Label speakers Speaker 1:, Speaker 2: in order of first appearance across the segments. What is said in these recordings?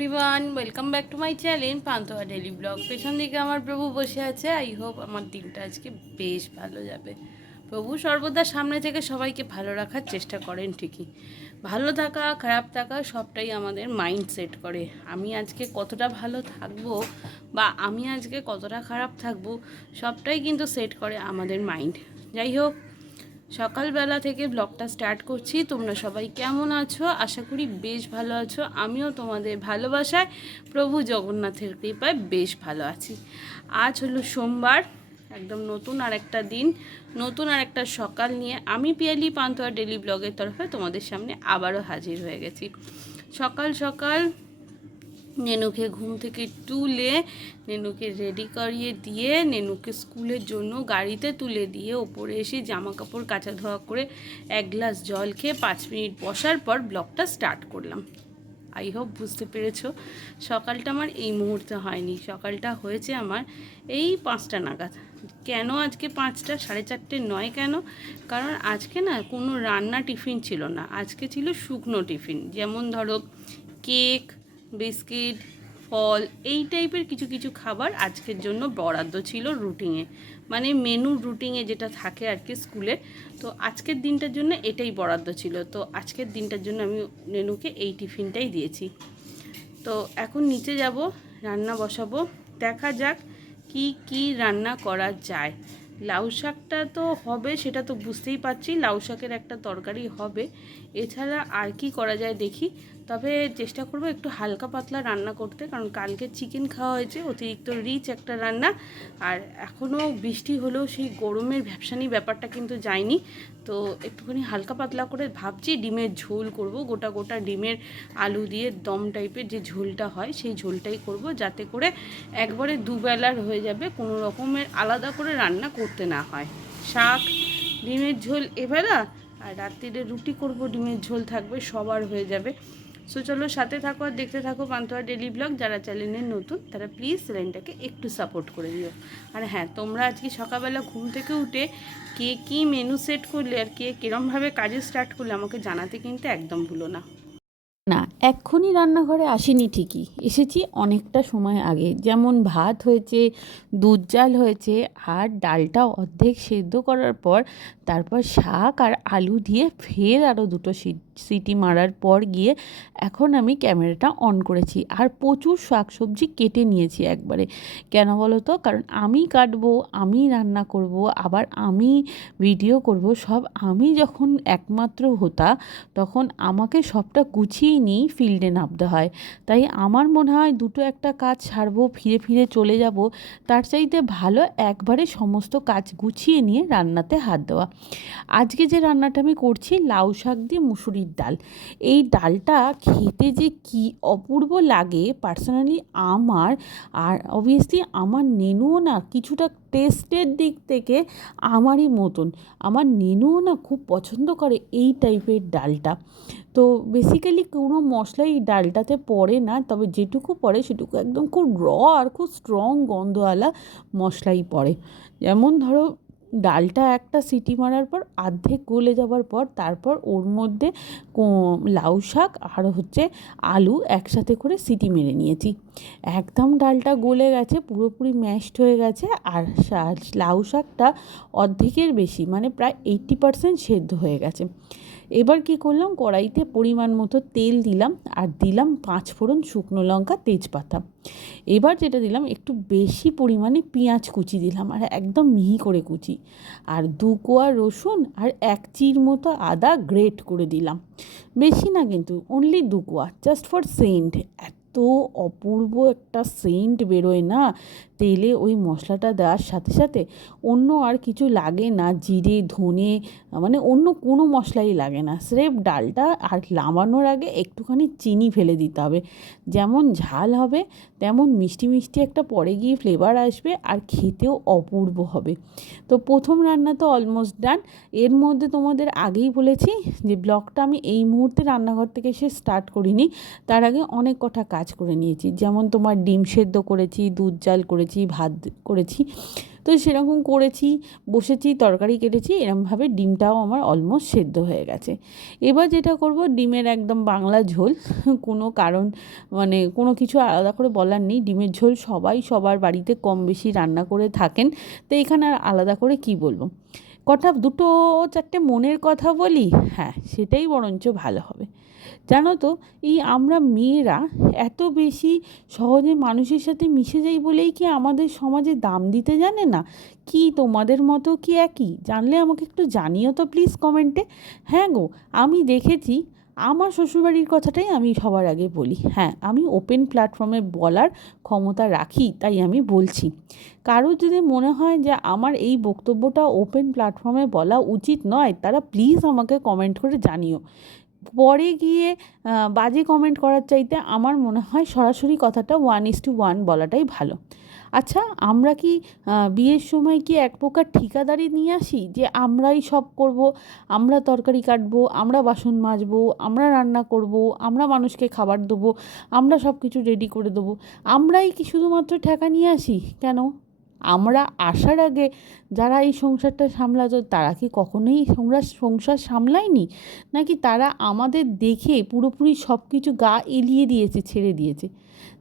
Speaker 1: Everyone welcome back to my channel pantua daily blog পেছন দিকে আমার প্রভু বসে আছে আই হোপ আমার দিনটা আজকে বেশ ভালো যাবে। প্রভু, সর্বদা সামনে থেকে সবাইকে ভালো রাখার চেষ্টা করেন ঠিকই। ভালো থাকা, খারাপ থাকা সবটাই আমাদের মাইন্ড সেট করে। আমি আজকে কতটা ভালো থাকব বা আমি আজকে কতটা খারাপ থাকব সবটাই কিন্তু সেট করে আমাদের মাইন্ড যাই হোক সকালবেলা থেকে ব্লগটা স্টার্ট করছি। তোমরা সবাই কেমন আছো? আশা করি বেশ ভালো আছো। আমিও তোমাদের ভালোবাসায় প্রভু জগন্নাথের কৃপায় বেশ ভালো আছি। আজ হলো সোমবার, একদম নতুন আর একটা দিন, নতুন আর একটা সকাল নিয়ে আমি পিয়ালি পান্তোয়া ডেলি ব্লগের তরফে তোমাদের সামনে আবারও হাজির হয়ে গেছি। সকাল সকাল নেনুকে ঘুম থেকে তুলে নেনুকে রেডি করিয়ে দিয়ে নেনুকে স্কুলের জন্য গাড়িতে তুলে দিয়ে ওপরে এসে জামা কাপড় কাচা ধোয়া করে এক গ্লাস জল খেয়ে পাঁচ মিনিট বসার পর ব্লগটা স্টার্ট করলাম। আই হোপ বুঝতে পেরেছ। সকালটা আমার এই মুহূর্তে হয়নি। সকালটা হয়েছে আমার এই পাঁচটা নাগাদ। কেন আজকে পাঁচটা? সাড়ে চারটে নয় কেন? কারণ আজকে না কোনো রান্না টিফিন ছিল না। আজকে ছিল শুকনো টিফিন। যেমন ধরো কেক বিস্কিট, ফল, এই টাইপের কিছু কিছু খাবার আজকের জন্য বরাদ্দ ছিল রুটিনে। মানে মেনু রুটিনে যেটা থাকে আর কি স্কুলে, তো আজকের দিনটার জন্য এটাই বরাদ্দ ছিল। তো আজকের দিনটার জন্য আমি মেনুকে এই টিফিনটাই দিয়েছি। তো এখন নিচে যাব, রান্না বসাবো। দেখা যাক কি কি রান্না করা যায়। লাউ শাকটা তো হবে, সেটা তো বুঝতেই পারছি। লাউ শাকের একটা তরকারি হবে। এছাড়া আর কি করা যায় দেখি। তবে চেষ্টা করব একটু হালকা পাতলা রান্না করতে, কারণ কালকে চিকেন খাওয়া হয়েছে, অতিরিক্ত রিচ একটা রান্না। আর এখনও বৃষ্টি হলেও সেই গরমের ভ্যাপসানি ব্যাপারটা কিন্তু যায়নি। তো একটুখানি হালকা পাতলা করে ভাবছি ডিমের ঝোল করব, গোটা গোটা ডিমের আলু দিয়ে দম টাইপের যে ঝোলটা হয়, সেই ঝোলটাই করব, যাতে করে একবারে দুবেলার হয়ে যাবে, কোনো রকমের আলাদা করে রান্না করতে না হয়। শাক, ডিমের ঝোল এবেলা আর রাত্রিরে রুটি করব, ডিমের ঝোল থাকবে, সবার হয়ে যাবে। সো চলো সাথে থাকো আর দেখতে থাকো পান্তুয়া ডেলি ব্লগ যারা চ্যানেলের নতুন, তারা প্লিজ চ্যানেলটাকে একটু সাপোর্ট করে দিও। আর হ্যাঁ তোমরা আজকে সকালবেলা ঘুম থেকে উঠে কে কী মেনু সেট করলে আর কে কীরমভাবে কাজে স্টার্ট করলে আমাকে জানাতে কিন্তু একদম ভুলো না।
Speaker 2: না, এক্ষুনি রান্নাঘরে আসিনি ঠিকই। এসেছি অনেকটা সময় আগে। যেমন ভাত হয়েছে, দুধ জাল হয়েছে, আর ডালটা অর্ধেক সেদ্ধ করার পর তারপর শাক আর আলু দিয়ে ফের আরও দুটো সিটি মারার পর গিয়ে এখন আমি ক্যামেরাটা অন করেছি। আর প্রচুর শাক সবজি কেটে নিয়েছি একবারে। কেন বলো তো? কারণ আমি কাটবো, আমি রান্না করব, আবার আমি ভিডিও করব, সব আমি যখন একমাত্র হতা, তখন আমাকে সবটা গুছিয়ে নিয়েই ফিল্ডে নামতে হয়। তাই আমার মনে হয় দুটো একটা কাজ ছাড়বো, ফিরে ফিরে চলে যাব, তার চাইতে ভালো একবারে সমস্ত কাজ গুছিয়ে নিয়ে রান্নাতে হাত দেওয়া। আজকে যে রান্নাটা আমি করছি, লাউ শাক দিয়ে মুসুরির ডাল। এই ডালটা খেতে যে কি অপূর্ব লাগে পার্সোনালি আমার, আর অবভিয়াসলি আমার নেনুও না, কিছুটা টেস্টের দিক থেকে আমারই মতন। আমার নেনুও না খুব পছন্দ করে এই টাইপের ডালটা। তো বেসিক্যালি কোনো মশলা এই ডালটাতে পড়ে না, তবে যেটুকু পড়ে সেটুকু একদম খুব র আর খুব স্ট্রং গন্ধওয়ালা মশলাই পড়ে। যেমন ধরো ডালটা একটা সিটি মারার পর, অর্ধেক গলে যাওয়ার পর, তারপর ওর মধ্যে লাউ শাক আর হচ্ছে আলু একসাথে করে সিটি মেরে নিয়েছি। একদম ডালটা গলে গেছে, পুরোপুরি ম্যাশড হয়ে গেছে আর লাউ শাকটা অর্ধেকের বেশি মানে প্রায় এইট্টি পারসেন্ট সেদ্ধ হয়ে গেছে। এবার কি করলাম? কড়াইতে পরিমাণ মতো তেল দিলাম আর দিলাম পাঁচ ফোড়ন শুকনো লঙ্কা, তেজপাতা। এবার যেটা দিলাম, একটু বেশি পরিমাণে পেঁয়াজ কুচি দিলাম আর একদম মিহি করে কুচি। আর দু কোয়া রসুন আর এক চির মতো আদা গ্রেট করে দিলাম। বেশি না কিন্তু অনলি দু কোয়া জাস্ট ফর সেন্ট এত অপূর্ব একটা সেন্ট বেরোয় না তেলে ওই মশলাটা দেওয়ার সাথে সাথে অন্য আর কিছু লাগে না, জিরে, ধনে মানে অন্য কোনো মশলাই লাগে না। স্রেফ ডালটা আর নামানোর আগে একটুখানি চিনি ফেলে দিতে হবে। যেমন ঝাল হবে, তেমন মিষ্টি মিষ্টি একটা পরে গিয়ে ফ্লেভার আসবে আর খেতেও অপূর্ব হবে। তো প্রথম রান্না তো অলমোস্ট ডান এর মধ্যে তোমাদের আগেই বলেছি যে ব্লগটা আমি এই মুহূর্তে রান্নাঘর থেকে এসে স্টার্ট করিনি। তার আগে অনেক কটা কাজ করে নিয়েছি। যেমন তোমার ডিম সেদ্ধ করেছি, দুধ জাল করেছি ভাত করেছি। তো তো সেরকম করেছি, বসেছি, তরকারি কেটেছি, এরমভাবে ডিমটাও আমার অলমোস্ট সেদ্ধ হয়ে গেছে। এবার যেটা করব, ডিমের একদম বাংলা ঝোল, কোনো কারণ মানে কোনো কিছু আলাদা করে বলার নেই। ডিমের ঝোল সবাই সবার বাড়িতে কম বেশি রান্না করে থাকেন। তো এখানে আর আলাদা করে কি বলব? কটা, দুটো, চারটে মনের কথা বলি হ্যাঁ সেটাই বরঞ্চ ভালো হবে। জানো তো, এই আমরা মেয়েরা এত বেশি সহজে মানুষের সাথে মিশে যাই বলেই কি আমাদের সমাজে দাম দিতে জানে না? কি তোমাদের মতো কি একই? জানলে আমাকে একটু জানিও তো প্লিজ কমেন্টে হ্যাঁ গো, আমি দেখেছি, আমার শ্বশুরবাড়ির কথাটাই আমি সবার আগে বলি। হ্যাঁ আমি ওপেন প্ল্যাটফর্মে বলার ক্ষমতা রাখি, তাই আমি বলছি। কারোর যদি মনে হয় যে আমার এই বক্তব্যটা ওপেন প্ল্যাটফর্মে বলা উচিত নয়, তারা প্লিজ আমাকে কমেন্ট করে জানিও। পরে গিয়ে বাজে কমেন্ট করার চাইতে আমার মনে হয় সরাসরি কথাটা ওয়ান ইস টু ওয়ান বলাটাই ভালো। আচ্ছা আমরা কি বিয়ের সময় কি এক প্রকার ঠিকাদারি নিয়ে আসি? যে আমরাই সব করব, আমরা তরকারি কাটবো, আমরা বাসন মাজবো, আমরা রান্না করব, আমরা মানুষকে খাবার দেবো, আমরা সব কিছু রেডি করে দেবো। আমরাই কি শুধুমাত্র ঠেকা নিয়ে আসি? কেন? আমরা আসার আগে যারা এই সংসারটা সামলাতো, তারা কি কখনোই সংসার সংসার সামলায়নি? নাকি তারা আমাদের দেখে পুরোপুরি সব কিছু গা এলিয়ে দিয়েছে, ছেড়ে দিয়েছে?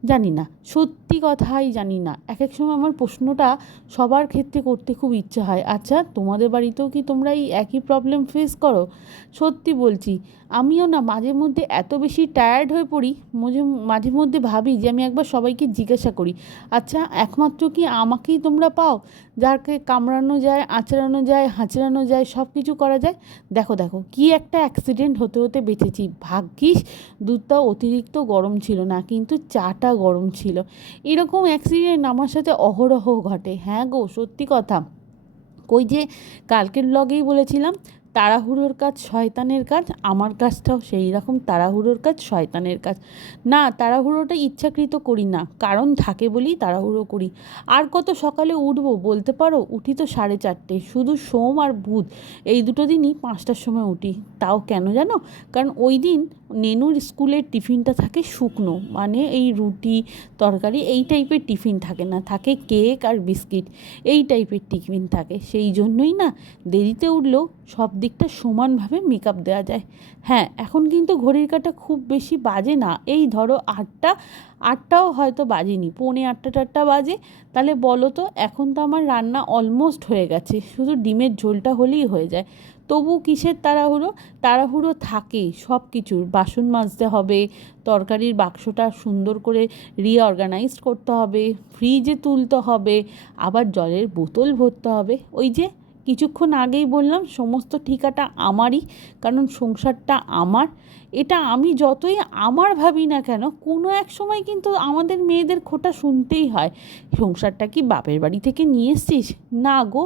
Speaker 2: জানি না। সত্যি কথাই জানি না। এক এক সময় আমার প্রশ্নটা সবার ক্ষেত্রে করতে খুব ইচ্ছা হয়। আচ্ছা তোমাদের বাড়িতেও কি তোমরা এই একই প্রবলেম ফেস করো? সত্যি বলছি, আমিও না মাঝে মধ্যে এত বেশি টায়ার্ড হয়ে পড়ি, মাঝে মাঝে মধ্যে ভাবি যে আমি একবার সবাইকে জিজ্ঞাসা করি আচ্ছা একমাত্র কি আমাকেই তোমরা পাও। যাকে কামড়ানো যায়, আঁচড়ানো যায়, হাঁচড়ানো যায় সব কিছু করা যায়। দেখো দেখো, কি একটা অ্যাক্সিডেন্ট হতে হতে বেঁচেছি। ভাগ্যিস দুধটা অতিরিক্ত গরম ছিল না, কিন্তু চাটা গরম ছিল। এরকম অ্যাক্সিডেন্ট আমার সাথে অহরহ ঘটে। হ্যাঁ গো, সত্যি কথা। ওই যে কালকের ব্লগেই বলেছিলাম তাড়াহুড়োর কাজ শয়তানের কাজ, আমার কাজটাও সেই রকম তাড়াহুড়োর কাজ শয়তানের কাজ। না, তাড়াহুড়োটা ইচ্ছাকৃত করি না, কারণ থাকে বলেই তাড়াহুড়ো করি। আর কত সকালে উঠব বলতে পারো? উঠি তো সাড়ে চারটে, শুধু সোম আর বুধ। এই দুটো দিনই পাঁচটার সময় উঠি, তাও কেন জানো? কারণ ওই দিন নেনুর স্কুলের টিফিনটা থাকে শুকনো মানে এই রুটি, তরকারি এই টাইপের টিফিন থাকে না, থাকে কেক আর বিস্কিট এই টাইপের টিফিন থাকে। সেই জন্যই না দেরিতে উঠলেও সব দিকটা সমানভাবে মেকআপ দেওয়া যায়। হ্যাঁ এখন কিন্তু ঘড়ির কাটা খুব বেশি বাজে না। এই ধরো আটটা, আটটাও হয়তো বাজেনি, পৌনে আটটা টাটটা বাজে। তাহলে বলো তো, এখন তো আমার রান্না অলমোস্ট হয়ে গেছে। শুধু ডিমের ঝোলটা হলেই হয়ে যায়। তবু কিসের তাড়াহুড়ো? তাড়াহুড়ো থাকে সব কিছুর বাসন মাজতে হবে, তরকারির বাক্সটা সুন্দর করে রিঅর্গানাইজ করতে হবে ফ্রিজে তুলতে হবে, আবার জলের বোতল ভরতে হবে। ওই যে কিছুক্ষণ আগেই বললাম, সমস্ত ঠিকাটা আমারই, কারণ সংসারটা আমার। এটা আমি যতই আমার ভাবি না কেন, কোনো এক সময় কিন্তু আমাদের মেয়েদের খোটা শুনতেই হয়, সংসারটা কি বাপের বাড়ি থেকে নিয়ে এসছিস? না গো,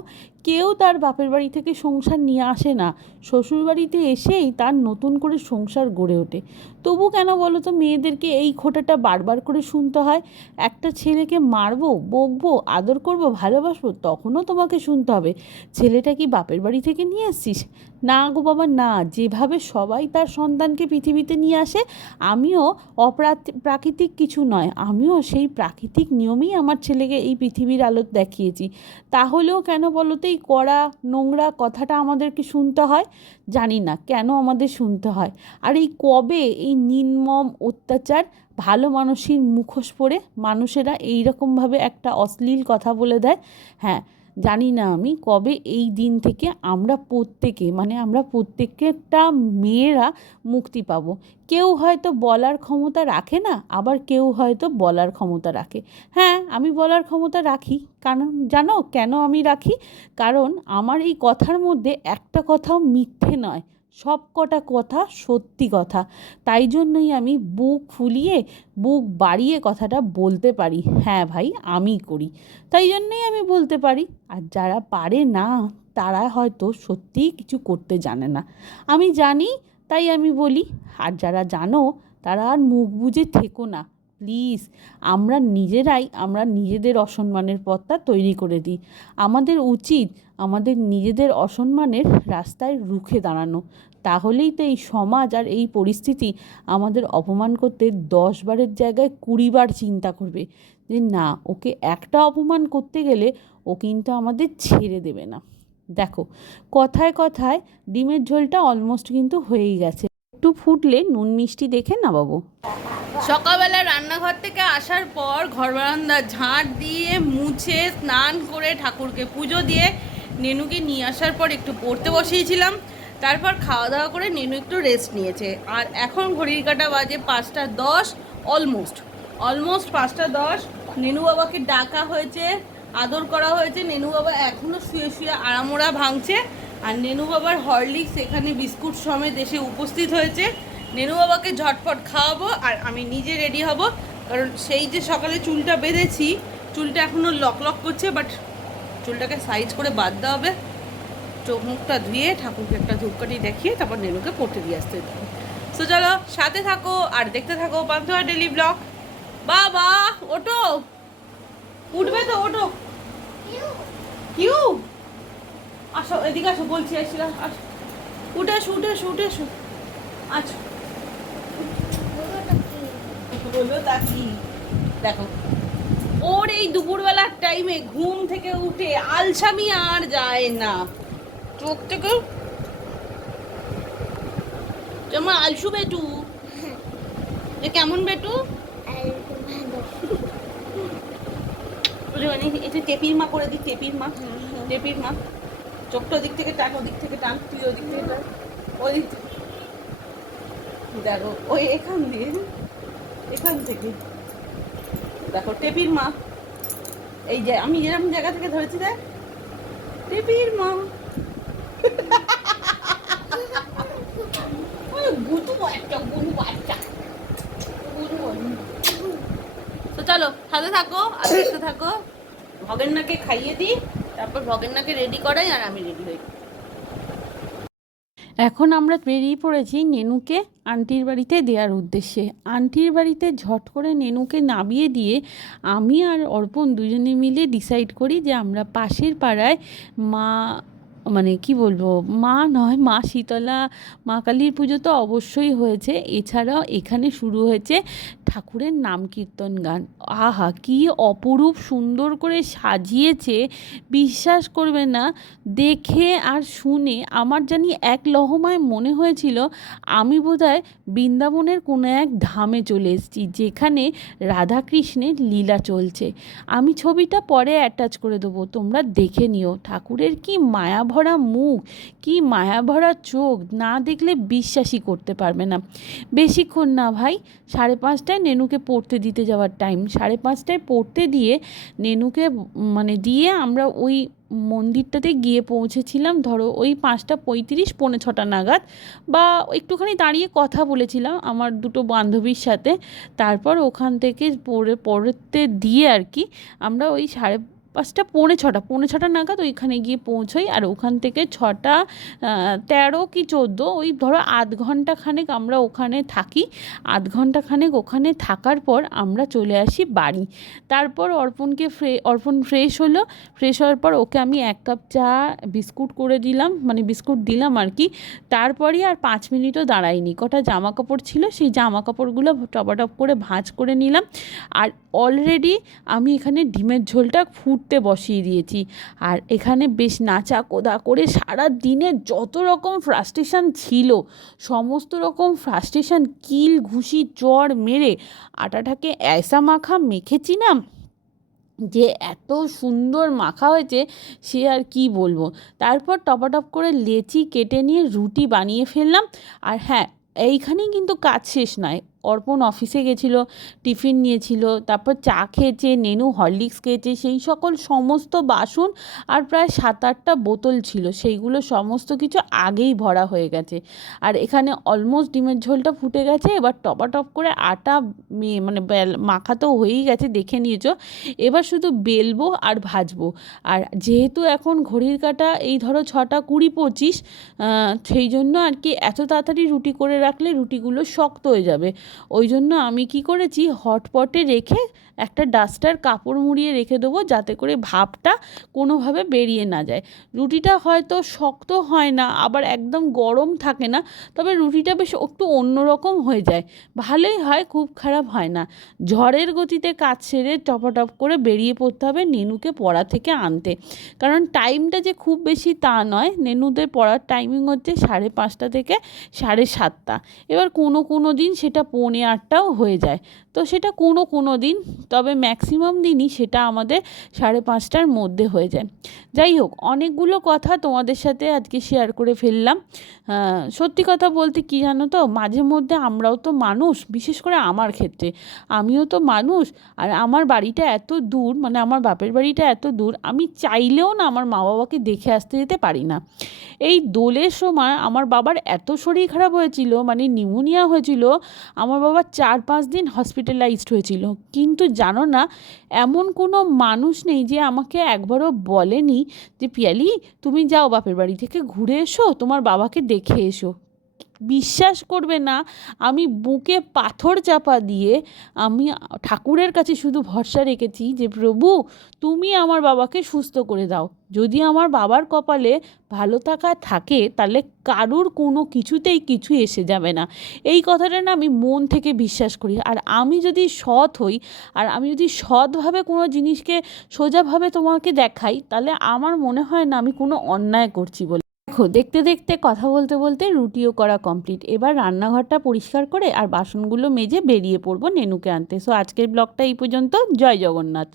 Speaker 2: কেউ তার বাপের বাড়ি থেকে সংসার নিয়ে আসে না, শ্বশুর বাড়িতে এসেই তার নতুন করে সংসার গড়ে ওঠে। তবু কেন বলো তো মেয়েদেরকে এই খোটাটা বারবার করে শুনতে হয়, একটা ছেলেকে মারবো, বকবো, আদর করব, ভালোবাসবো, তখনও তোমাকে শুনতে হবে, ছেলেটা কি বাপের বাড়ি থেকে নিয়ে এসছিস? না গো বাবা, না। যেভাবে সবাই তার সন্তানকে পৃথিবীতে নিয়ে আসে, আমিও অপ্রাত- প্রাকৃতিক কিছু নয়, আমিও সেই প্রাকৃতিক নিয়মেই আমার ছেলেকে এই পৃথিবীর আলো দেখিয়েছি। তাহলেও কেন বলো তো এই কড়া, নোংরা কথাটা আমাদেরকে শুনতে হয়? জানি না, কেন আমাদের শুনতে হয়? আর এই কবে এই নির্মম অত্যাচার ভালো মানুষের মুখোশ পরে মানুষেরা এইরকমভাবে একটা অশ্লীল কথা বলে দেয়? হ্যাঁ জানি না আমি, কবে এই দিন থেকে আমরা প্রত্যেকে মানে আমরা প্রত্যেকটা মেয়েরা মুক্তি পাবো। কেউ হয়তো বলার ক্ষমতা রাখে না, আবার কেউ হয়তো বলার ক্ষমতা রাখে। হ্যাঁ আমি বলার ক্ষমতা রাখি, কারণ জানো কেন আমি রাখি? কারণ আমার এই কথার মধ্যে একটা কথাও মিথ্যে নয়। সব কটা কথা সত্যি কথা। তাই জন্যই আমি বুক ফুলিয়ে, বুক বাড়িয়ে কথাটা বলতে পারি। হ্যাঁ ভাই আমি করি। তাই জন্যই আমি বলতে পারি। আর যারা পারে না, তারা হয়তো সত্যিই কিছু করতে জানে না। আমি জানি, তাই আমি বলি। আর যারা জানো, তারা আর মুখ বুজে থেকো না। প্লিজ, আমরা নিজেরাই, আমরা নিজেদের অসম্মানের পথটা তৈরি করে দিই। আমাদের উচিত আমাদের নিজেদের অসম্মানের রাস্তায় রুখে দাঁড়ানো। তাহলেই তো এই সমাজ আর এই পরিস্থিতি আমাদের অপমান করতে দশ বারের জায়গায় কুড়ি বার চিন্তা করবে যে না, ওকে একটা অপমান করতে গেলে ও কিন্তু আমাদের ছেড়ে দেবে না। দেখো, কথায় কথায় ডিমের ঝোলটা অলমোস্ট কিন্তু হয়েই গেছে। একটু ফুটলে নুন মিষ্টি দেখে নামাবো
Speaker 1: সকালবেলা রান্নাঘর থেকে আসার পর ঘর বারান্দা ঝাঁট দিয়ে মুছে স্নান করে ঠাকুরকে পুজো দিয়ে নেনুকে নিয়ে আসার পর একটু পড়তে বসিয়েছিলাম। তারপর খাওয়া দাওয়া করে নেনু একটু রেস্ট নিয়েছে। আর এখন ঘড়ির কাটা বাজে পাঁচটা দশ অলমোস্ট অলমোস্ট পাঁচটা দশ। নেনু বাবাকে ডাকা হয়েছে, আদর করা হয়েছে। নেনু বাবা এখনও শুয়ে শুয়ে আড়ামোড়া ভাঙছে। আর নেনু বাবার হরলিক্স এখানে বিস্কুট সমেত এসে উপস্থিত হয়েছে। নেনু বাবাকে ঝটপট খাওয়াবো আর আমি নিজে রেডি হব। কারণ সেই যে সকালে চুলটা বেঁধেছি, চুলটা এখনও লক লক করছে বাট চুলটাকে সাইজ করে বাদ দেওয়া হবে। চোখ মুখটা ধুয়ে ঠাকুরকে একটা ধূপকাঠি দেখিয়ে তারপর নেনুকে পড়তে দিয়ে আসতে হবে। সো চলো সাথে থাকো আর দেখতে থাকো পান্থা ডেলি ব্লগ বাবা ওটো উঠবে তো ওটো কিউ। আসো এদিকে আসো বলছি আসিলা আসো উঠে আসো উঠে আসো উঠে আসো। আচ্ছা বলো তা কি? দেখো ওর এই দুপুরবেলার টাইমে ঘুম থেকে উঠে আলসামি আর যায় না। চোখ থেকে তোমার আলসু বেটু। এ কেমন বেটু? মানে এটা টেপির মা করে দিই টেপির মা। টেপির মা। চোখটা ওদিক থেকে টান, ওদিক থেকে টান, তুই ওদিক থেকে টান ওই দিক। দেখো, ওই এখান দিয়ে, এখান থেকে। দেখো, টেপির মা। এই যে, আমি এরকম জায়গা থেকে ধরেছি, দেখ। টেপির মা। তো চলো, সাথে থাকো, আর দেখতে থাকো। ভগেন্নাকে খাইয়ে দিই। তারপর ভগেন্নাকে রেডি করাই আর আমি রেডি হই
Speaker 2: এখন আমরা বেরিয়ে পড়েছি নেনুকে আন্টির বাড়িতে দেওয়ার উদ্দেশ্যে। আন্টির বাড়িতে ঝট করে নেনুকে নামিয়ে দিয়ে আমি আর অর্পণ দুজনে মিলে ডিসাইড করি যে আমরা পাশের পাড়ায় মা মানে কি বলব, মা নয়, মা শীতলা, মা কালীর পুজো তো অবশ্যই হয়েছে। এছাড়াও এখানে শুরু হয়েছে ঠাকুরের নাম কীর্তন গান। আহা, কি অপরূপ সুন্দর করে সাজিয়েছে। বিশ্বাস করবে না, দেখে আর শুনে আমার জানি এক লহমায় মনে হয়েছিল, আমি বোধহয় বৃন্দাবনের কোনো এক ধামে চলে এসেছি, যেখানে রাধাকৃষ্ণের লীলা চলছে। আমি ছবিটা পরে অ্যাটাচ করে দেবো, তোমরা দেখে নিও। ঠাকুরের কি মায়াভরা মুখ। কি মায়াভরা চোখ, না দেখলে বিশ্বাসই করতে পারবে না। বেশিক্ষণ না ভাই, সাড়ে পাঁচটায় নেনুকে পড়তে দিতে যাওয়ার টাইম সাড়ে পাঁচটায় পড়তে দিয়ে নেনুকে মানে দিয়ে আমরা ওই মন্দিরটাতে গিয়ে পৌঁছেছিলাম। ধরো ওই পাঁচটা পঁয়ত্রিশ, পৌনে ছটা নাগাদ বা একটুখানি দাঁড়িয়ে কথা বলেছিলাম আমার দুটো বান্ধবীর সাথে। তারপর ওখান থেকে পড়ে, পড়তে দিয়ে আর কি আমরা ওই সাড়ে পাঁচটা, পৌনে ছটা পৌনে ছটা নাগাদ ওইখানে গিয়ে পৌঁছোই আর ওখান থেকে ছটা তেরো কি চোদ্দ, ওই ধরো আধ ঘণ্টা খানেক আমরা ওখানে থাকি। আধ ঘণ্টা খানেক ওখানে থাকার পর আমরা চলে আসি বাড়ি। তারপর অর্পণকে ফ্রে, অর্পণ ফ্রেশ হলো। ফ্রেশ হওয়ার পর ওকে আমি এক কাপ চা, বিস্কুট করে দিলাম মানে বিস্কুট দিলাম আর কি। তারপরই আর পাঁচ মিনিটও দাঁড়াইনি কটা জামা কাপড় ছিল সেই জামা কাপড়গুলো টপাটপ করে ভাঁজ করে নিলাম। আর অলরেডি আমি এখানে ডিমের ঝোলটা ফুটতে বসিয়ে দিয়েছি। আর এখানে বেশ নাচা কোদা করে সারা দিনে যত রকম ফ্রাস্ট্রেশন ছিল, সমস্ত রকম ফ্রাস্ট্রেশন কিল, ঘুষি চড় মেরে আটাটাকে অ্যাসা মাখা মেখেছি না, যে এত সুন্দর মাখা হয়েছে সে আর কি বলব। তারপর টপাটপ করে লেচি কেটে নিয়ে রুটি বানিয়ে ফেললাম। আর হ্যাঁ এইখানেই কিন্তু কাজ শেষ নয়। অর্পণ অফিসে গেছিল, টিফিন নিয়েছিল, তারপর চা খেয়েছে, নেনু হরলিক্স খেয়েছে, সেই সকল সমস্ত বাসন আর প্রায় সাত আটটা বোতল ছিল, সেইগুলো সমস্ত কিছু আগেই ভরা হয়ে গেছে। আর এখানে অলমোস্ট ডিমের ঝোলটা ফুটে গেছে, এবার টপাটপ করে আটা মানে মাখা তো হয়েই গেছে, দেখে নিয়েছো। এবার শুধু বেলবো আর ভাজবো। আর যেহেতু এখন ঘড়ির কাটা এই ধরো ছটা কুড়ি পঁচিশ সেই জন্য আর কি এত তাড়াতাড়ি রুটি করে রাখলে রুটিগুলো শক্ত হয়ে যাবে। ওই জন্য আমি কি করেছি, হটপটে রেখে একটা ডাস্টার কাপড় মুড়িয়ে রেখে দেবো যাতে করে ভাপটা কোনোভাবে বেরিয়ে না যায়। রুটিটা হয়তো শক্ত হয় না, আবার একদম গরম থাকে না, তবে রুটিটা বেশ একটু অন্যরকম হয়ে যায়। ভালোই হয়, খুব খারাপ হয় না। ঝড়ের গতিতে কাজ সেরে টপাটপ করে বেরিয়ে পড়তে হবে নেনুকে পড়া থেকে আনতে। কারণ টাইমটা যে খুব বেশি তা নয়, নেনুদের পড়ার টাইমিং হচ্ছে সাড়ে পাঁচটা থেকে সাড়ে সাতটা। এবার কোনো কোনো দিন সেটা পৌনে আটটাও হয়ে যায়। তো সেটা কোনো কোনো দিন, তবে ম্যাক্সিমাম দিনই সেটা আমাদের সাড়ে পাঁচটার মধ্যে হয়ে যায়। যাই হোক, অনেকগুলো কথা তোমাদের সাথে আজকে শেয়ার করে ফেললাম। সত্যি কথা বলতে কি জানো তো, মাঝে মধ্যে আমরাও তো মানুষ, বিশেষ করে আমার ক্ষেত্রে। আমিও তো মানুষ, আর আমার বাড়িটা এত দূর মানে আমার বাপের বাড়িটা এত দূর, আমি চাইলেও না আমার মা বাবাকে দেখে আসতে যেতে পারি না। এই দোলের সময় আমার বাবার এত শরীর খারাপ হয়েছিল মানে নিউমোনিয়া হয়েছিল, আমার বাবা চার পাঁচ দিন হসপিটালাইজড হয়েছিল। কিন্তু জানো না, এমন কোনো মানুষ নেই যে আমাকে একবারও বলেনি যে, পিয়ালি, তুমি যাও বাপের বাড়ি থেকে, ঘুরে এসো, তোমার বাবাকে দেখে এসো। বিশ্বাস করবে না, আমি বুকে পাথর চাপা দিয়ে আমি ঠাকুরের কাছে শুধু ভরসা রেখেছি যে, প্রভু, তুমি আমার বাবাকে সুস্থ করে দাও। যদি আমার বাবার কপালে ভালো থাকা থাকে, তাহলে কারুর কোনো কিছুতেই কিছু এসে যাবে না। এই কথাটা না আমি মন থেকে বিশ্বাস করি। আর আমি যদি সৎ হই, আর আমি যদি সৎভাবে কোনো জিনিসকে সোজাভাবে তোমাকে দেখাই, তাহলে আমার মনে হয় না আমি কোনো অন্যায় করছি বলে। দেখো, দেখতে দেখতে, কথা বলতে বলতে রুটিও করা কমপ্লিট এবার রান্নাঘরটা পরিষ্কার করে আর বাসনগুলো মেজে বেরিয়ে পড়ব নেনুকে আনতে। সো আজকের ব্লগটা এই পর্যন্ত। জয় জগন্নাথ।